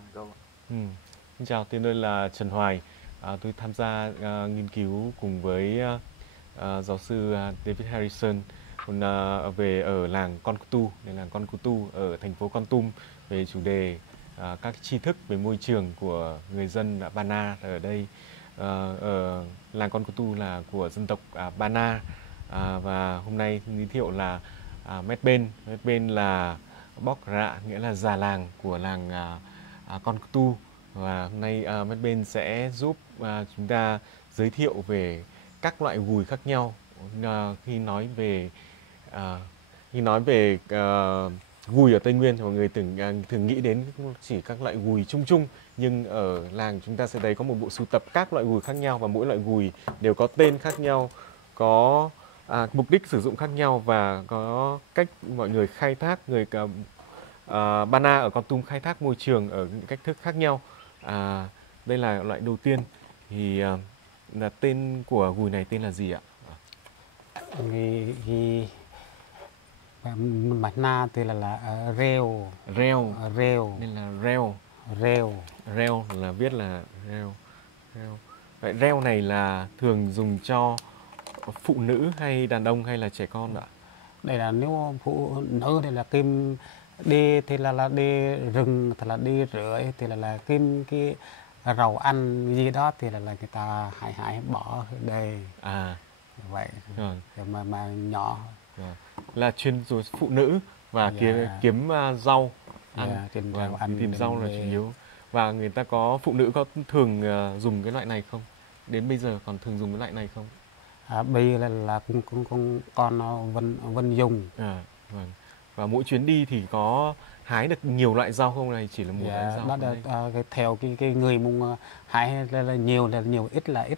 Toàn Cầu. Xin chào, tên tôi là Trần Hoài. Tôi tham gia nghiên cứu cùng với giáo sư David Harrison về ở làng Kon Kutu, làng Kon Kutu ở thành phố Kon Tum, về chủ đề các tri thức về môi trường của người dân Bana ở đây. Ở làng Kon Kutu là của dân tộc Bana, và hôm nay giới thiệu là Medben. Medben là Bóc Rạ, nghĩa là già làng của làng Kon Kutu. Và hôm nay Medben sẽ giúp chúng ta giới thiệu về các loại gùi khác nhau. Khi nói về gùi ở Tây Nguyên thì mọi người thường nghĩ đến chỉ các loại gùi chung chung, nhưng ở làng chúng ta sẽ thấy có một bộ sưu tập các loại gùi khác nhau, và mỗi loại gùi đều có tên khác nhau, có mục đích sử dụng khác nhau, và có cách mọi người khai thác, Bana ở Kon Tum khai thác môi trường ở những cách thức khác nhau. Đây là loại đầu tiên, thì là tên của gùi này tên là gì ạ? Mặt na thì là rêu. Nên là reo là viết là reo. Vậy reo này là thường dùng cho phụ nữ hay đàn ông hay là trẻ con ạ? Đây là nếu phụ nữ thì là kim, đi thì là đi rừng, thì là đi rưỡi, thì là kim cái rau ăn gì đó thì là người ta hãy bỏ đây. Vậy mà nhỏ là chuyên rồi phụ nữ và kiếm rau ăn, tìm rau là chủ yếu. Và người ta phụ nữ có thường dùng cái loại này không? Đến bây giờ còn thường dùng cái loại này không? Bây là con Vân dùng. Vâng. Và mỗi chuyến đi thì có hái được nhiều loại rau không, này chỉ là một loại rau? Đó theo cái người mùng hái là nhiều, ít là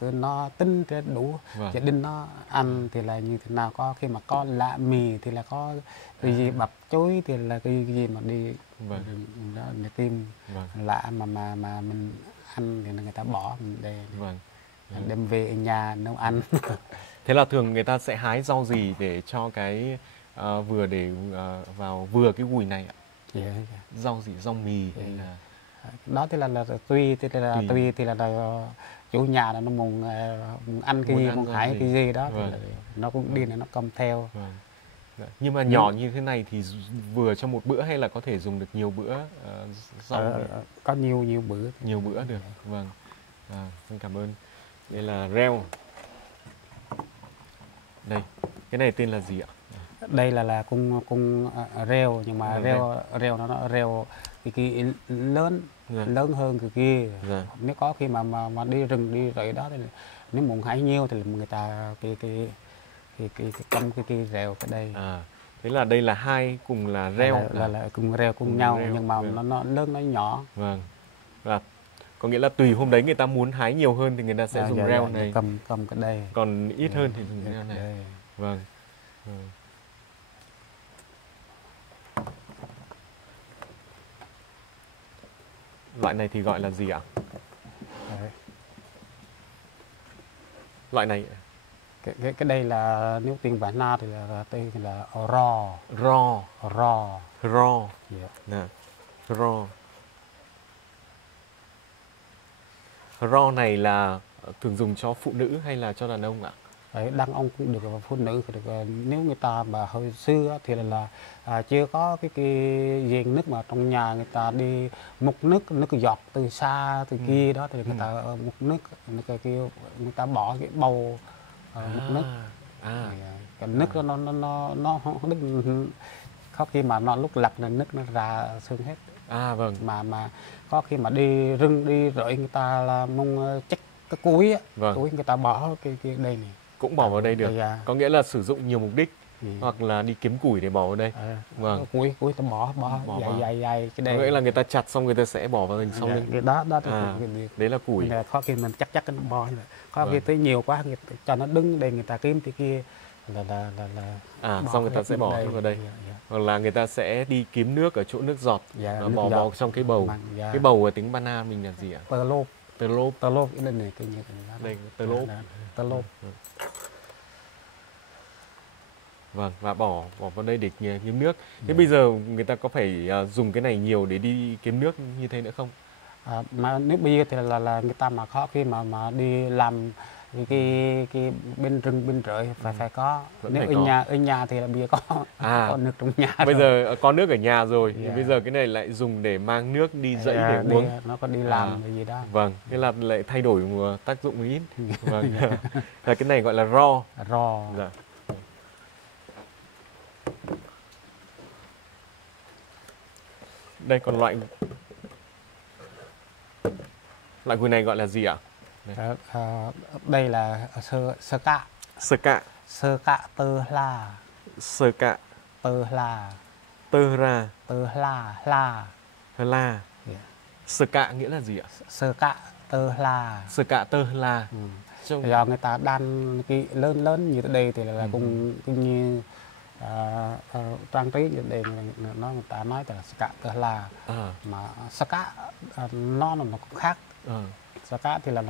nó tính đủ gia đình nó ăn thì là như thế nào. Có khi mà có lạ mì thì là có cái gì bắp chuối thì là cái gì mà đi đó để tìm lạ mà mình ăn thì người ta bỏ mình đây. Đem về nhà nấu ăn. Thế là thường người ta sẽ hái rau gì để cho cái vừa để vào vừa cái gùi này ạ? Rau gì, rau mì hay là đó thì là tùy thì là chủ nhà là nó muốn ăn cái gì, muốn hái cái gì đó thì là nó cũng đi để nó cầm theo. Nhưng mà nhỏ như thế này thì vừa cho một bữa hay là có thể dùng được nhiều bữa rau? Có nhiều bữa. Nhiều bữa được. Vâng. Xin cảm ơn. Đây là reo. Đây, cái này tên là gì ạ? Đây là cung reo, nhưng mà reo nó reo cái lớn hơn cái kia. Nếu có khi mà đi rừng đi rẫy đó thì nếu muốn hái nhiều thì người ta cầm cái reo cái đây. Thế là đây là hai cùng là reo, là cùng reo cùng nhau, nhưng mà nó lớn nó nhỏ. Vâng. Và có nghĩa là tùy hôm đấy người ta muốn hái nhiều hơn thì người ta sẽ dùng reo này, cầm cái đây. Còn ít hơn thì dùng reo này. Đây. Vâng. Loại này thì gọi là gì ạ? Loại này cái đây là nếu tiếng Bản Na thì là tên là ro. Ro này là thường dùng cho phụ nữ hay là cho đàn ông ạ? Đàn ông cũng được, phụ nữ thì được. Nếu người ta mà hồi xưa thì là chưa có cái giếng nước mà trong nhà người ta đi múc nước giọt từ xa từ kia đó thì người ta múc nước, người ta bỏ cái bầu múc nước. Cái nước đó nó có khi mà nó lúc lặt là nước nó ra xương hết. Vâng. Mà có khi mà đi rừng đi rẫy người ta là mong chắc cái cuối á, cuối người ta bỏ cái đây này. Cũng bỏ vào đây được. Có nghĩa là sử dụng nhiều mục đích, hoặc là đi kiếm củi để bỏ vào đây. Cuối ta bỏ dài cái đây. Có nghĩa là người ta chặt xong người ta sẽ bỏ vào sau lưng. Đó đấy là củi. Có khi mình chắc cái bò, có khi tới nhiều quá cho nó đứng đây người ta kiếm thì kia là xong người ta sẽ bỏ vào đây. Hoặc là người ta sẽ đi kiếm nước ở chỗ nước giọt, bỏ vào trong cái bầu. Cái bầu ở tiếng Bana mình là gì ạ? Tơ lốp cái này cái như đây tơ lốp. Vâng, và bỏ vào đây để kiếm nước. Thế bây giờ người ta có phải dùng cái này nhiều để đi kiếm nước như thế nữa không? Mà nếu bây giờ thì là người ta mà khó khi mà đi làm cái bên rừng bên rẫy phải có. Vẫn Nếu phải có. ở nhà thì là bây giờ có nước trong nhà Bây rồi. giờ có nước ở nhà rồi, thì Dạ. bây giờ cái này lại dùng để mang nước đi dãy để Đi, uống. nó có đi làm cái gì đó. Vâng, thế là lại thay đổi tác dụng một ít. Vâng. Là cái này gọi là ro. Ro. Dạ. Đây còn loại gùi này gọi là gì ạ? Đây là sơ cạ. Sơ cạ. Sơ cạ tơ la. Sơ cạ. Tơ la. Tơ ra. Tơ la. La. La. Yeah. Sơ cạ nghĩa là gì ạ? Sơ cạ tơ la. Sơ cạ tơ la. Do người ta đan cái lớn như thế đây thì là cũng như trang trí như đây nó người ta nói là sơ cạ tơ la. Mà sơ cạ nó cũng khác. Sơ cạ thì là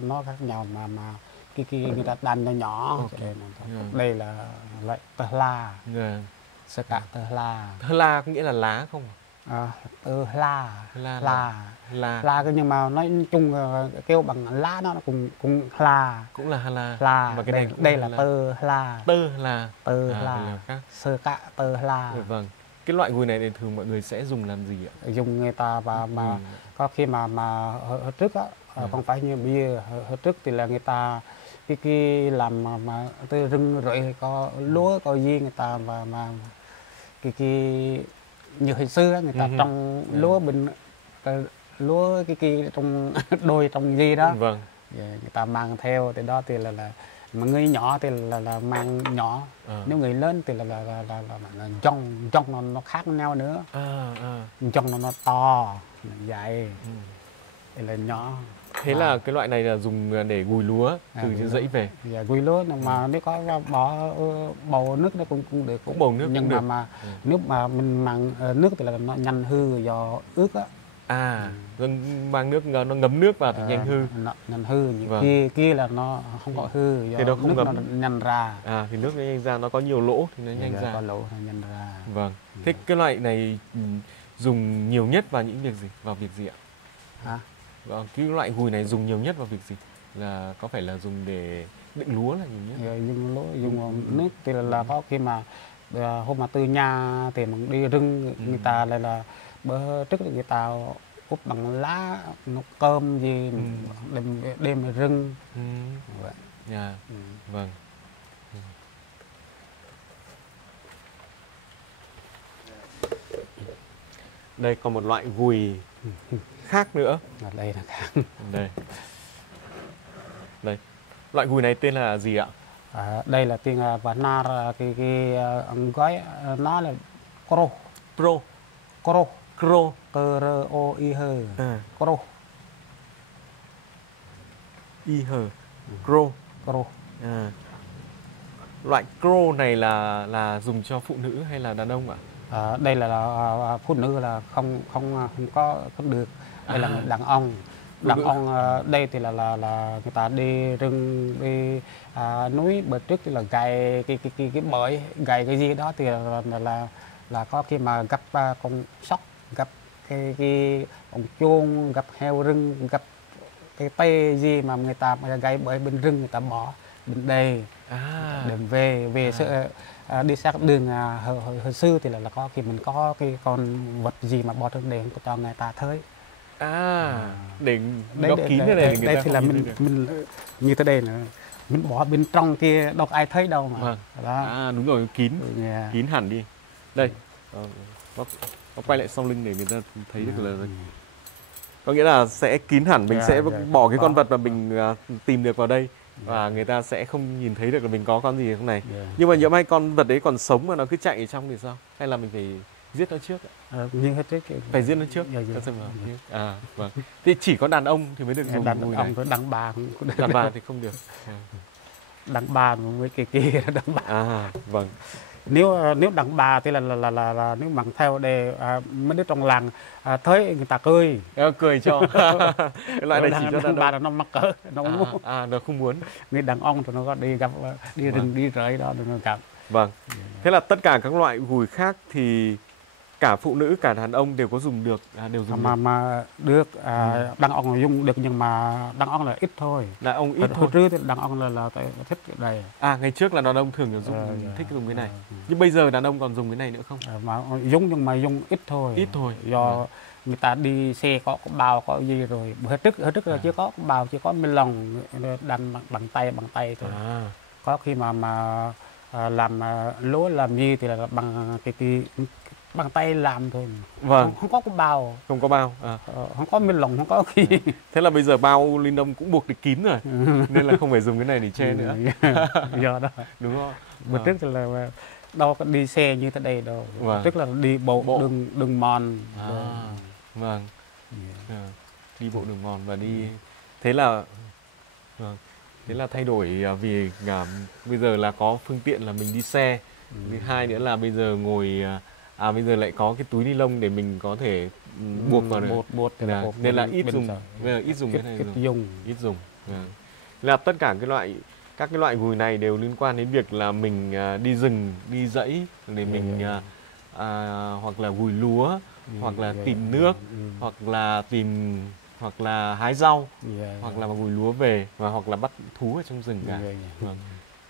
nó khác nhau mà cái người ta đan nhỏ nhỏ. Đây là loại tơ la. Sơ cạ tơ la. Tơ la có nghĩa là lá không? La. Nhưng mà nói chung kêu bằng lá nó cũng la. Cũng là la. Mà cái đây là tơ la. Tơ la. Sơ cạ tơ la. Vâng. Cái loại gùi này thì thường mọi người sẽ dùng làm gì ạ? Dùng người ta và mà có khi mà hồi trước á, không phải như bây giờ, hồi trước thì là người ta cái làm mà từ rừng rẫy có lúa có gì người ta và mà cái như hồi xưa người ta trồng lúa bên lúa cái trong đôi trong gì đó. Vâng. Người ta mang theo thì đó thì là mà người nhỏ thì là mang nhỏ. Nếu người lớn thì là dòng nó khác nhau nữa. Dòng nó to dài thì là nhỏ. Thế là cái loại này là dùng để gùi lúa từ trên dãy về. Gùi lúa mà nếu có bỏ bầu nước nó cũng được. Cũng bầu nước nhưng cũng được. mà nước mà mình mang nước thì là nó nhanh hư do ướt á. Mang nước nó ngấm nước vào thì nhanh hư. Nhanh hư. Kia là nó không có hư do nó không nước ngấm. nó nhanh ra. Thì nước nó nhanh ra, nó có nhiều lỗ thì nó nhanh ra. Có lỗ nó nhanh ra. Vâng. Thế cái loại này dùng nhiều nhất vào những việc gì? Vào việc gì ạ? Vâng, cái loại gùi này dùng nhiều nhất vào việc gì? Là có phải là dùng để đựng lúa là nhiều nhất? Dùng lúa, dùng nước thì là có khi mà hôm mà từ nhà thì mình đi rừng người ta lại là bữa trước người ta úp bằng lá nấu cơm gì đem rừng. Vâng. Đây còn một loại gùi khác nữa. Đây là khác. Đây. Loại gùi này tên là gì ạ? Đây là tên và na cái gói nó là cro. C-R-O-I H. Cro. Cro. Loại cro này là dùng cho phụ nữ hay là đàn ông ạ? Đây là phụ nữ là không có được. Đây là đàn ông. Đàn ông đây thì là người ta đi rừng đi núi bờ trước thì là gài cái bẫy gài cái gì đó thì là có khi mà gặp con sóc, gặp cái con chuông, gặp heo rừng, gặp cái tê gì mà người ta gài bẫy bên rừng người ta bỏ bên đây đem về đi sát đường hồi xưa thì là có khi mình có cái con vật gì mà bỏ trên đèn cho người ta thấy. Để nó kín thế này thì đây thì là mình như thế đây nữa, mình bỏ bên trong kia đâu có ai thấy đâu mà. Đó. Đúng rồi, kín kín hẳn đi. Đây nó quay lại sau lưng để người ta thấy được là có nghĩa là sẽ kín hẳn, mình sẽ bỏ cái con vật mà mình tìm được vào đây và người ta sẽ không nhìn thấy được là mình có con gì trong này. Nhưng mà những hai con vật đấy còn sống mà nó cứ chạy ở trong thì sao? Hay là mình phải giết nó trước ạ? Phải giết nó trước. Vâng. Thì chỉ có đàn ông thì mới được dùng gùi này. Đàn bà Đàn bà thì không được. Đàn bà mới kia đàn bà. Vâng. Nếu đàn bà thì là nếu mang theo để mấy đứa trong làng thấy người ta cười. Cười cho. Cái loại này chỉ cho đàn bà là nó mắc cỡ, nó không muốn. Nó không muốn. Người đàn ông thì nó có đi gặp đi rừng đi rẫy đó nó gặp. Vâng. Thế là tất cả các loại gùi khác thì cả phụ nữ cả đàn ông đều có dùng được, đều dùng được. Mà được đàn ông dùng được nhưng mà đàn ông là ít thôi. Đàn ông ít thôi. Hồi trước thì đàn ông là thích cái này. Ngày trước là đàn ông thường thích dùng cái này. Nhưng bây giờ đàn ông còn dùng cái này nữa không? Mà dùng nhưng mà dùng ít thôi. Ít thôi. Do người ta đi xe có bào có gì rồi. Hồi trước là chưa có bào, chỉ có mê lồng đàn bằng tay thôi. Có khi mà làm lúa làm gì thì là bằng bằng tay làm thôi. Vâng. Không có bào. Không có bao. Không có mê lồng, không có khi. Thế là bây giờ bao ly lông cũng buộc được kín rồi. Nên là không phải dùng cái này để che nữa. Do đó. Đúng không? Bữa trước thì là đâu có đi xe như thế đây đâu. Vâng. Trước là đi bộ. đường mòn. Vâng. Đi bộ đường mòn và đi. Thế là thay đổi vì bây giờ là có phương tiện là mình đi xe. Thứ hai nữa là bây giờ bây giờ lại có cái túi ni lông để mình có thể buộc vào được. Nên là ít dùng cái này. Ít dùng. Là tất cả các cái loại gùi này đều liên quan đến việc là mình đi rừng, đi dãy để mình hoặc là gùi lúa, hoặc là tìm nước, hoặc là hái rau, hoặc là gùi lúa về, hoặc là bắt thú ở trong rừng cả.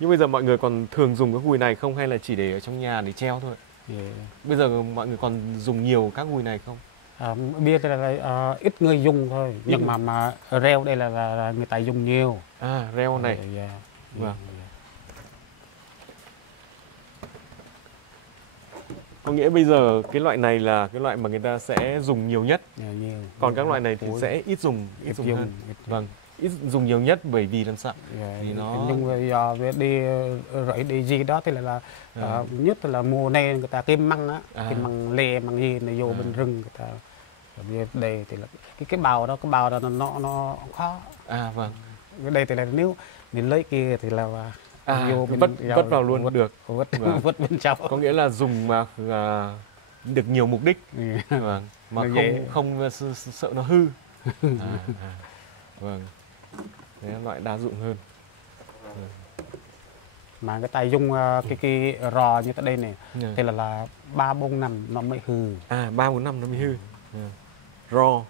Nhưng bây giờ mọi người còn thường dùng cái gùi này không, hay là chỉ để ở trong nhà để treo thôi? Bây giờ mọi người còn dùng nhiều các gùi này không? Bia thì là ít người dùng thôi, nhưng mà reo đây là người ta dùng nhiều. Reo này. Vâng. Có nghĩa bây giờ cái loại này là cái loại mà người ta sẽ dùng nhiều nhất. Còn các loại này thì sẽ ít dùng hơn. Vâng, ít dùng nhiều nhất bởi vì làm sao? Thì nó nhưng giờ đi rẫy đi gì đó thì là nhất là mùa này người ta kim măng á, kim măng lê măng gì này vô bên rừng người ta đây thì là cái bào đó nó khó. Vâng. Cái đây thì là nếu mình lấy kia thì là vô vất vào luôn được. Vứt bên trong. Có nghĩa là dùng mà được nhiều mục đích. Vâng. Mà không sợ nó hư. Vâng. Đấy là loại đa dụng hơn. Mà cái tay dùng cái rò như thế đây này thì là 3-4 năm nó mới hư. 3-4 năm nó mới hư. Rò.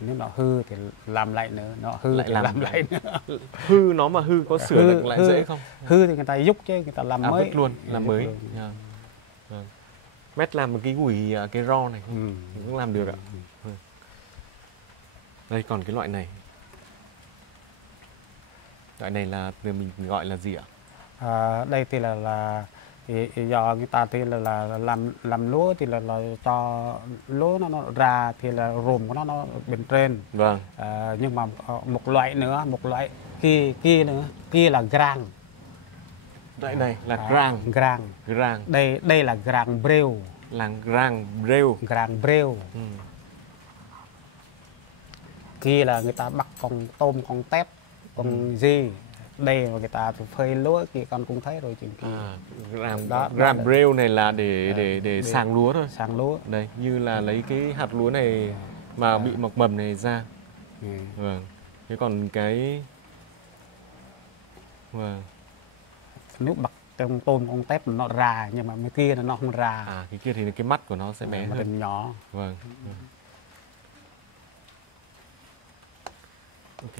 Nếu nó hư thì làm lại nữa, nó hư lại thì làm lại nữa. Hư nó mà hư có sửa lại dễ không? Hư thì người ta giúp chứ, người ta làm mới. Vứt luôn, làm mới. Mét làm một cái gùi cái ro này cũng làm được ạ. Đây còn cái loại này. Loại này là mình gọi là gì ạ? Đây thì là do người ta thì là làm lúa thì là cho lúa nó ra thì là rùm của nó bên trên. Vâng. Nhưng mà một loại kia nữa, kia là grang. Loại này là grang. Đây là grang brêu. Grang brêu. Kia là người ta bắt con tôm, con tép, con gì. Đây mà người ta phơi lúa kia con cũng thấy rồi chuyện kia. Gram brêu này là để sàng lúa thôi. Sàng lúa. Đây, như là lấy cái hạt lúa này mà bị mọc mầm này ra. Vâng. Thế còn cái nếu bắt con tôm con tép nó ra, nhưng mà cái kia nó không ra. Cái kia thì cái mắt của nó sẽ bé hơn. Nhỏ. Vâng. Ok.